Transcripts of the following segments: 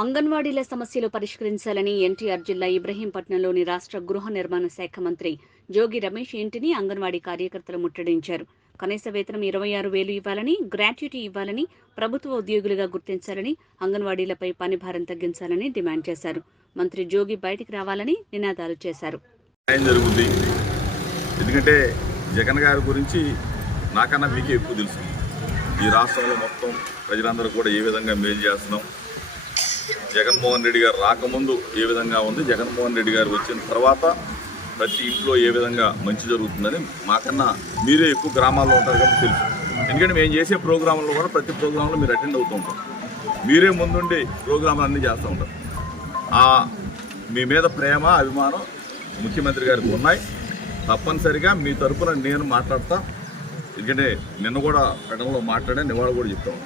అంగన్వాడీల సమస్యలు పరిష్కరించాలని ఎన్టీఆర్ జిల్లా ఇబ్రహీంపట్నంలోని రాష్ట్ర గృహ నిర్మాణ శాఖ మంత్రి జోగి రమేష్ ఇంటిని అంగన్వాడీ కార్యకర్తలు ముట్టడించారు. కనీస వేతనం 26,000 ఇవ్వాలని, గ్రాట్యుటీ ఇవ్వాలని, ప్రభుత్వ ఉద్యోగులుగా గుర్తించాలని, అంగన్వాడీలపై పని భారం తగ్గించాలని డిమాండ్ చేశారు. మంత్రి జోగి బయటికి రావాలని నినాదాలు చేశారు. ఎందుకంటే జగన్ గారి గురించి నాకన్నా మీకే ఎక్కువ తెలుసు. ఈ రాష్ట్రంలో మొత్తం ప్రజలందరూ కూడా ఏ విధంగా మేలు చేస్తున్నాం, జగన్మోహన్ రెడ్డి గారు రాకముందు ఏ విధంగా ఉంది, జగన్మోహన్ రెడ్డి గారు వచ్చిన తర్వాత ప్రతి ఇంట్లో ఏ విధంగా మంచి జరుగుతుందని మాకన్నా మీరే ఎక్కువ గ్రామాల్లో ఉంటారు కాబట్టి తెలుసు. ఎందుకంటే మేము చేసే ప్రోగ్రాంలో కూడా ప్రతి ప్రోగ్రాంలో మీరు అటెండ్ అవుతూ ఉంటారు. మీరే ముందుండి ప్రోగ్రాంలు అన్నీ చేస్తూ ఉంటారు. మీ మీద ప్రేమ అభిమానం ముఖ్యమంత్రి గారికి ఉన్నాయి. తప్పనిసరిగా మీ తరఫున నేను మాట్లాడతా. ఎందుకంటే నిన్న కూడా ప్రకటనలో మాట్లాడే నివాళ కూడా చెప్తాం,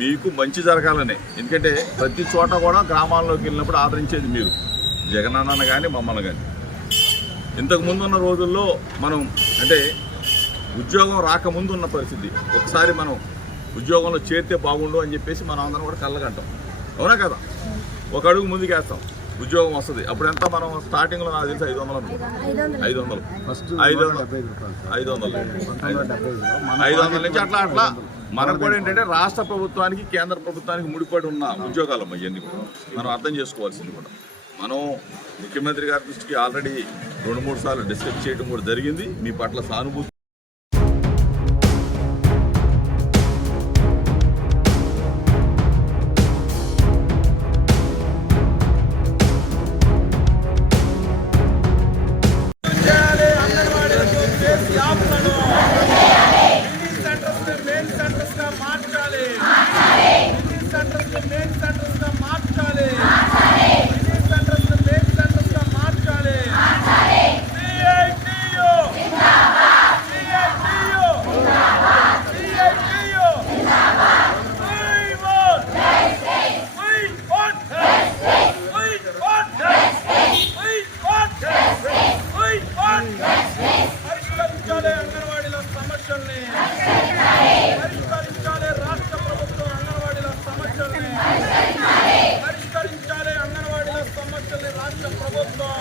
మీకు మంచి జరగాలని. ఎందుకంటే ప్రతి చోట కూడా గ్రామాల్లోకి వెళ్ళినప్పుడు ఆదరించేది మీరు, జగనన్న కానీ మమ్మల్ని కానీ. ఇంతకుముందు ఉన్న రోజుల్లో మనం అంటే ఉద్యోగం రాకముందు ఉన్న పరిస్థితి, ఒకసారి మనం ఉద్యోగంలో చేరితే బాగుండు అని చెప్పేసి మనం అందరం కూడా కళ్ళగంటాం. అవునా కదా? ఒక అడుగు ముందుకేస్తాం, ఉద్యోగం వస్తుంది. అప్పుడు ఎంత మనం స్టార్టింగ్లో నాకు తెలిసి 500 నుంచి అట్లా మనకు కూడా ఏంటంటే రాష్ట్ర ప్రభుత్వానికి కేంద్ర ప్రభుత్వానికి ముడిపడి ఉన్న ఉద్యోగాలు ఇవన్నీ కూడా మనం అర్థం చేసుకోవాల్సింది కూడా. మనం ముఖ్యమంత్రి గారి దృష్టికి ఆల్రెడీ 2-3 సార్లు డిస్కస్ చేయడం కూడా జరిగింది. మీ పట్ల సానుభూతి రాష్ట్ర ప్రభుత్వం